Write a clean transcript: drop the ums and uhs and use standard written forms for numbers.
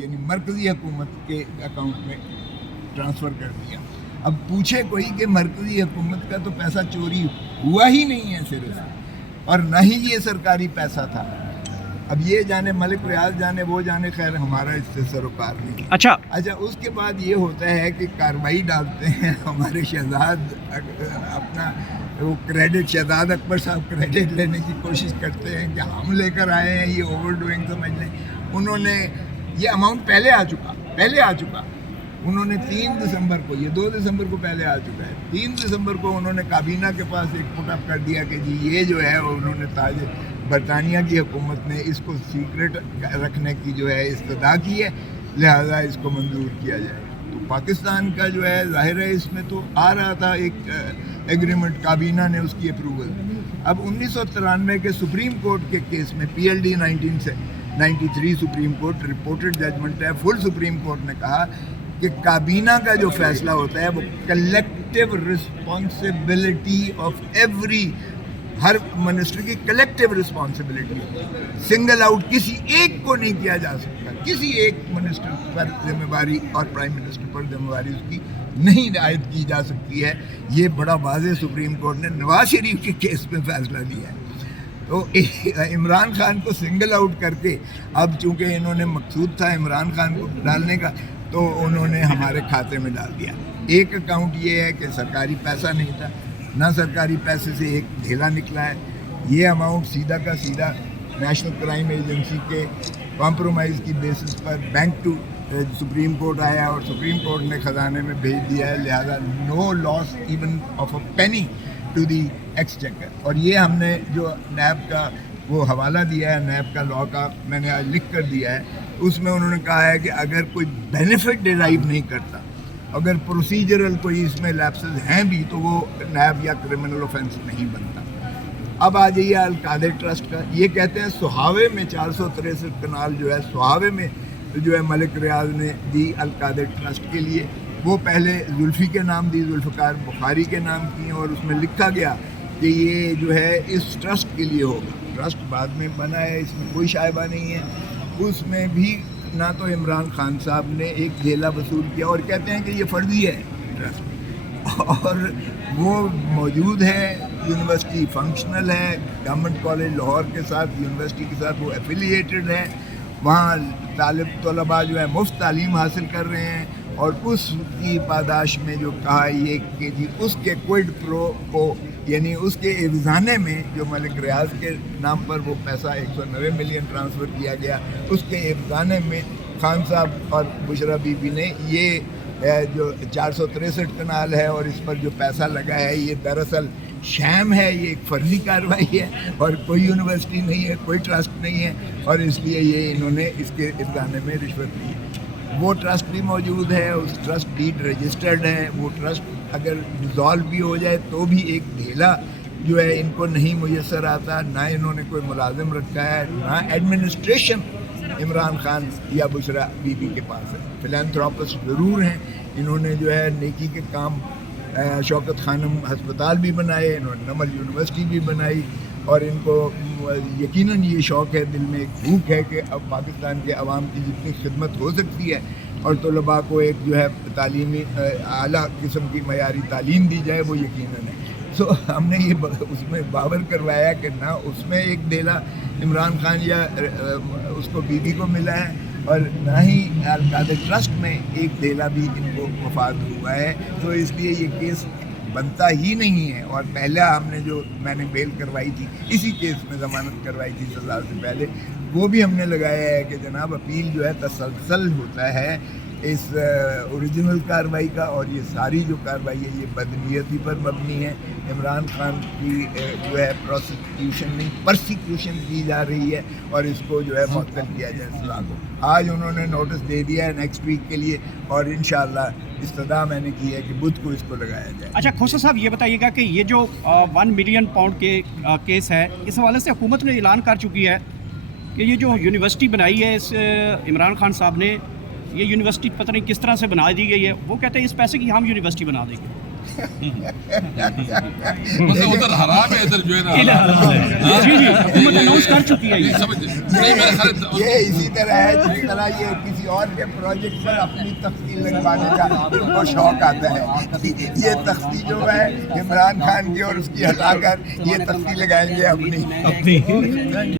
यानी मरकज़ी हुकूमत के अकाउंट में ट्रांसफ़र कर दिया। अब पूछे कोई कि मरकज़ी हुकूमत का तो पैसा चोरी हुआ ही नहीं है सिरे से, और न ही ये सरकारी पैसा था। अब ये जाने मलिक रियाज जाने वो जाने, खैर हमारा इससे सरोकार नहीं। अच्छा, उसके बाद ये होता है कि कार्रवाई डालते हैं हमारे शहजाद अपना वो क्रेडिट, शहजाद अकबर साहब क्रेडिट लेने की कोशिश करते हैं कि हम लेकर आए हैं, ये ओवर डूइंग समझ लें। उन्होंने ये अमाउंट पहले आ चुका। उन्होंने 3 दिसंबर को, ये 2 दिसंबर को पहले आ चुका है, 3 दिसंबर को उन्होंने काबीना के पास एक पुटअप कर दिया कि जी ये जो है उन्होंने ताज बरतानिया की हुकूमत ने इसको सीक्रेट रखने की जो है इस्तदा की है, लिहाजा इसको मंजूर किया जाए। तो पाकिस्तान का जो है ज़ाहिर है इसमें तो आ रहा था एक एग्रीमेंट, काबीना ने उसकी अप्रूवल। अब 1993 के सुप्रीम कोर्ट के केस में PLD 1993 supreme court reported judgment है, फुल सुप्रीम कोर्ट ने कहा कि काबीना का जो फैसला होता है वो collective responsibility of every, her minister की कलेक्टिव रिस्पॉन्सिबिलिटी होती है। सिंगल आउट किसी एक को नहीं किया जा सकता, किसी एक मिनिस्टर पर जिम्मेवारी और प्राइम मिनिस्टर पर जिम्मेवारी उसकी नहीं आयद की जा सकती है। ये बड़ा वाज़ेह सुप्रीम कोर्ट ने नवाज शरीफ के केस में फैसला लिया है। तो इमरान खान को सिंगल आउट करके, अब चूँकि इन्होंने मकसूद था इमरान खान को डालने का, तो उन्होंने हमारे खाते में डाल दिया। एक अकाउंट ये है कि सरकारी पैसा नहीं था, ना सरकारी पैसे से एक ढेला निकला है। ये अमाउंट सीधा का सीधा नेशनल क्राइम एजेंसी के कॉम्प्रोमाइज़ की बेसिस पर बैंक टू सुप्रीम कोर्ट आया और सुप्रीम कोर्ट ने ख़जाने में भेज दिया है। लिहाजा no loss even of a penny to the exchequer. और ये हमने जो नैब का वो हवाला दिया है, नैब का लॉ का मैंने आज लिख कर दिया है, उसमें उन्होंने कहा है कि अगर कोई बेनिफिट डिराइव नहीं करता, अगर प्रोसीजरल कोई इसमें लैप्सेस हैं भी, तो वो नैब या क्रिमिनल ऑफेंस नहीं बनता। अब आ जाइए अलकादर ट्रस्ट का। ये कहते हैं सुहावे में 463 कनाल जो है सुहावे में जो है मलिक रियाज ने दी अलकादर ट्रस्ट के लिए। वो पहले जुल्फ़ी के नाम दी, जुल्फ़िकार बुखारी के नाम की, और उसमें लिखा गया कि ये जो है इस ट्रस्ट के लिए होगा। ट्रस्ट बाद में बना है, इसमें कोई शायबा नहीं है। उसमें भी ना तो इमरान खान साहब ने एक ढेला वसूल किया, और कहते हैं कि ये फर्जी है ट्रस्ट, और वो मौजूद है, यूनिवर्सिटी फंक्शनल है, गवर्नमेंट कॉलेज लाहौर के साथ, यूनिवर्सिटी के साथ वो एफिलिएटेड है। वहाँ तलबा जो है मुफ्त तालीम हासिल कर रहे हैं, और उसकी पादाश में जो कहा ये कि जी उसके क्विड प्रो को, यानी उसके एवजाने में जो मलिक रियाज के नाम पर वो पैसा 190 मिलियन ट्रांसफ़र किया गया, उसके एवजाने में खान साहब और बुशरा बीबी ने ये जो 463 कनाल है और इस पर जो पैसा लगा है, ये दरअसल शैम है, ये एक फर्जी कार्रवाई है, और कोई यूनिवर्सिटी नहीं है, कोई ट्रस्ट नहीं है, और इसलिए ये इन्होंने इसके एवजाने में रिश्वत ली। वो ट्रस्ट भी मौजूद है, उस ट्रस्ट डीड रजिस्टर्ड है। वो ट्रस्ट अगर डिज़ोल्व भी हो जाए तो भी एक ढेला जो है इनको नहीं मुयसर आता, ना इन्होंने कोई मुलाजिम रखा है, ना एडमिनिस्ट्रेशन इमरान खान या बुशरा बीबी के पास है। फिलैंथ्रोपिस्ट ज़रूर हैं, इन्होंने जो है नेकी के काम, शौकत खानम हस्पताल भी बनाए, इन्होंने नमल यूनिवर्सिटी भी बनाई, और इनको यकीनन ये शौक़ है, दिल में एक भूख है कि अब पाकिस्तान के अवाम की जितनी खिदमत हो सकती है और तलबा को एक जो है तालीमी आला किस्म की मयारी तालीम दी जाए, वो यकीनन है। सो हमने ये उसमें बावर करवाया कि ना उसमें एक ढेला इमरान खान या उसको बीबी को मिला है, और ना ही अलकादर ट्रस्ट में एक ढेला भी इनको वफात हुआ है। तो इसलिए ये केस बनता ही नहीं है। और पहला हमने जो मैंने बेल करवाई थी, इसी केस में ज़मानत करवाई थी सज़ा से पहले, वो भी हमने लगाया है कि जनाब अपील जो है तसलसल होता है इस ओरिजिनल कार्रवाई का, और ये सारी जो कार्रवाई है ये बदनीयती पर मबनी है। इमरान खान की जो है प्रोसिक्यूशन नहीं परसिक्यूशन की जा रही है, और इसको जो है मुअत्तल किया जाए सज़ा को। आज उन्होंने नोटिस दे दिया है नेक्स्ट वीक के लिए, और इंशाअल्लाह इस्तदा मैंने की है कि बुध को इसको लगाया जाए। अच्छा खोसा साहब, ये बताइएगा कि ये जो 1 मिलियन पाउंड के केस है, इस हवाले से हुकूमत ने ऐलान कर चुकी है कि ये जो यूनिवर्सिटी बनाई है इस इमरान खान साहब ने, ये यूनिवर्सिटी पता नहीं किस तरह से बना दी गई है। वो कहते हैं इस पैसे की हम यूनिवर्सिटी बना देंगे। मतलब उधर हराम है, इधर जो है ना جی جی حکومت اناؤنس کر چکی ہے یہ یہ سمجھ نہیں میرا خیال یہ اسی طرح ہے جس طرح یہ کسی اور کے پروجیکٹ پر اپنی تختی لگوانے کا ان کو شوق آتا ہے. یہ تختی جو ہے عمران خان کی اور اس کی ہٹا کر یہ تختی لگائیں گے اپنی.